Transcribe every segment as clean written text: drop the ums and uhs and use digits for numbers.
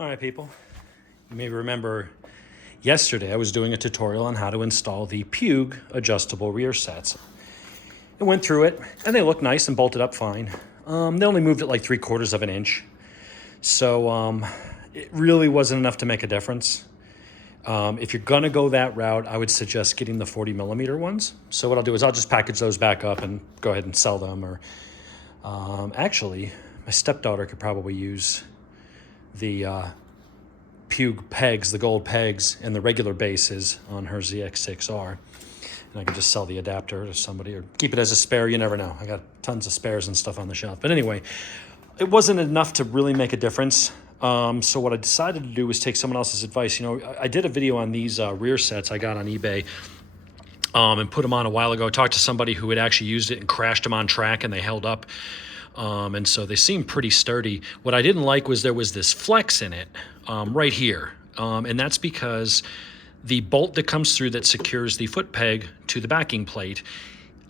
All right, people. You may remember yesterday I was doing a tutorial on how to install the Pugue adjustable rear sets. I went through it, and they look nice and bolted up fine. They only moved it like 3/4 of an inch. So it really wasn't enough to make a difference. If you're going to go that route, I would suggest getting the 40mm ones. So what I'll do is I'll just package those back up and go ahead and sell them. Or actually, my stepdaughter could probably use the Pugue pegs, the gold pegs, and the regular bases on her ZX6R. And I could just sell the adapter to somebody or keep it as a spare. You never know. I got tons of spares and stuff on the shelf. But anyway, it wasn't enough to really make a difference. So what I decided to do was take someone else's advice. You know, I did a video on these rear sets I got on eBay and put them on a while ago. I talked to somebody who had actually used it and crashed them on track, and they held up. And so they seem pretty sturdy. What I didn't like was there was this flex in it right here. And that's because the bolt that comes through that secures the foot peg to the backing plate,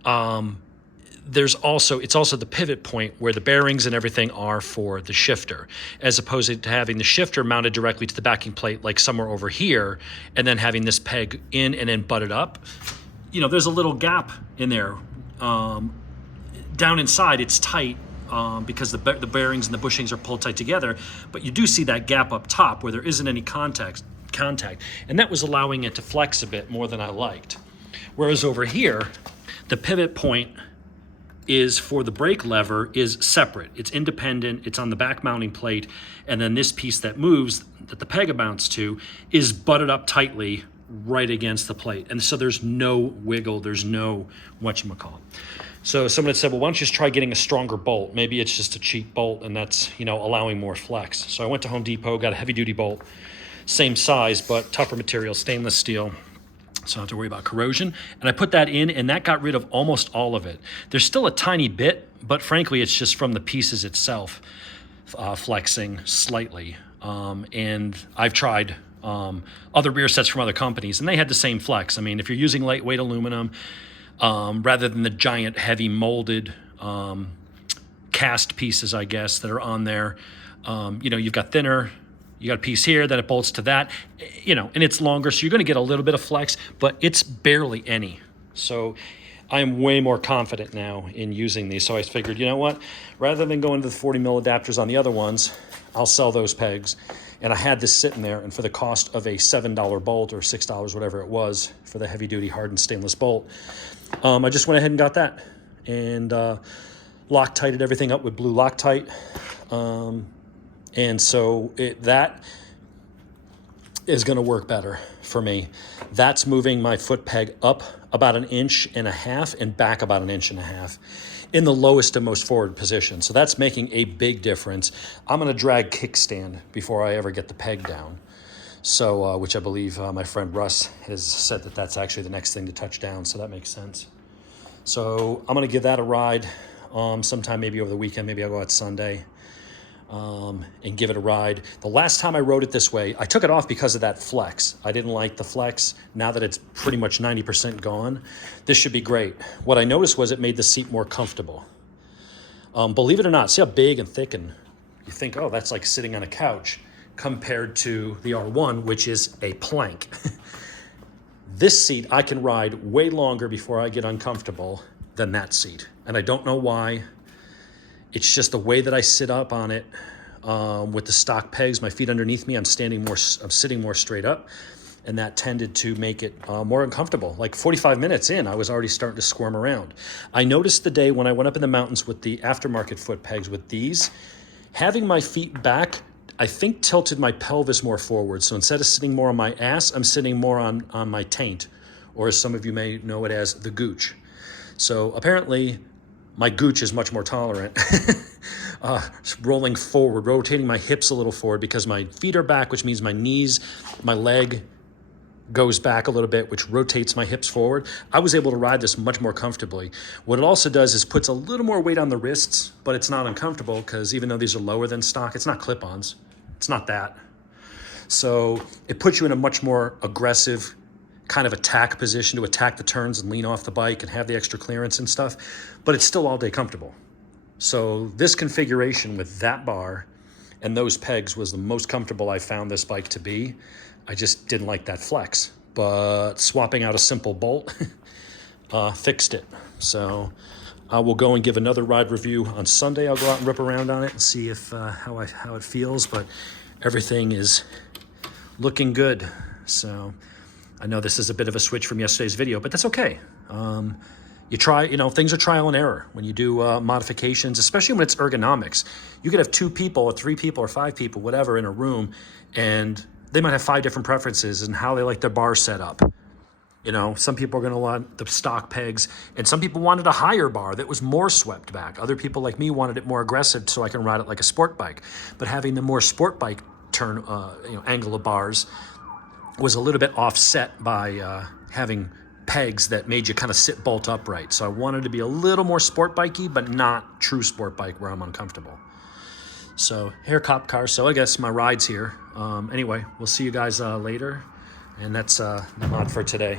it's also the pivot point where the bearings and everything are for the shifter, as opposed to having the shifter mounted directly to the backing plate, like somewhere over here, and then having this peg in and then butted up. You know, there's a little gap in there. Down inside, it's tight. Because the bearings and the bushings are pulled tight together, but you do see that gap up top where there isn't any contact, and that was allowing it to flex a bit more than I liked. Whereas over here, the pivot point is for the brake lever is separate. It's independent, it's on the back mounting plate, and then this piece that moves, that the peg mounts to, is butted up tightly right against the plate. And so there's no wiggle, there's no whatchamacallit. So someone had said, well, why don't you just try getting a stronger bolt? Maybe it's just a cheap bolt and that's, you know, allowing more flex. So I went to Home Depot, got a heavy duty bolt, same size, but tougher material, stainless steel. So I don't have to worry about corrosion. And I put that in, and that got rid of almost all of it. There's still a tiny bit, but frankly, it's just from the pieces itself flexing slightly. And I've tried other rear sets from other companies, and they had the same flex. I mean, if you're using lightweight aluminum, rather than the giant heavy molded cast pieces, I guess, that are on there, you know, you've got thinner, you got a piece here, then it bolts to that, you know, and it's longer, so you're going to get a little bit of flex, but it's barely any. So I am way more confident now in using these. So I figured, you know what, rather than going to the 40mm adapters on the other ones, I'll sell those pegs. And I had this sitting there, and for the cost of a $7 bolt or $6, whatever it was, for the heavy-duty hardened stainless bolt, I just went ahead and got that, and Loctited everything up with blue Loctite. And so that is going to work better for me. That's moving my foot peg up about 1.5 inches and back about 1.5 inches in the lowest and most forward position. So that's making a big difference. I'm going to drag kickstand before I ever get the peg down. So, which I believe my friend Russ has said that that's actually the next thing to touch down. So that makes sense. So I'm going to give that a ride sometime maybe over the weekend. Maybe I'll go out Sunday and give it a ride. The last time I rode it this way, I took it off because of that flex. I didn't like the flex. Now that it's pretty much 90% gone, this should be great. What I noticed was it made the seat more comfortable. Believe it or not, see how big and thick, and you think, oh, that's like sitting on a couch, compared to the R1, which is a plank. This seat I can ride way longer before I get uncomfortable than that seat. And I don't know why. It's just the way that I sit up on it with the stock pegs, my feet underneath me, I'm sitting more straight up, and that tended to make it more uncomfortable. Like 45 minutes in, I was already starting to squirm around. I noticed the day when I went up in the mountains with the aftermarket foot pegs with these, having my feet back, I think tilted my pelvis more forward. So instead of sitting more on my ass, I'm sitting more on my taint, or as some of you may know it as, the gooch. So apparently my gooch is much more tolerant. Rolling forward, rotating my hips a little forward because my feet are back, which means my knees, my leg goes back a little bit, which rotates my hips forward. I was able to ride this much more comfortably. What it also does is puts a little more weight on the wrists, but it's not uncomfortable because even though these are lower than stock, it's not clip-ons. It's not that. So it puts you in a much more aggressive kind of attack position to attack the turns and lean off the bike and have the extra clearance and stuff, but it's still all day comfortable. So this configuration with that bar and those pegs was the most comfortable I found this bike to be. I just didn't like that flex, but swapping out a simple bolt fixed it. So I will go and give another ride review on Sunday. I'll go out and rip around on it and see if how it feels, but everything is looking good. So I know this is a bit of a switch from yesterday's video, but that's okay. You try, things are trial and error when you do modifications, especially when it's ergonomics. You could have 2 people or 3 people or 5 people, whatever, in a room, and they might have 5 different preferences in how they like their bar set up. Some people are going to want the stock pegs, and some people wanted a higher bar that was more swept back. Other people like me wanted it more aggressive so I can ride it like a sport bike. But having the more sport bike turn, angle of bars was a little bit offset by having pegs that made you kind of sit bolt upright. So I wanted to be a little more sport bikey, but not true sport bike where I'm uncomfortable. So here, cop car. So I guess my ride's here. Anyway, we'll see you guys later. And that's the mod for today.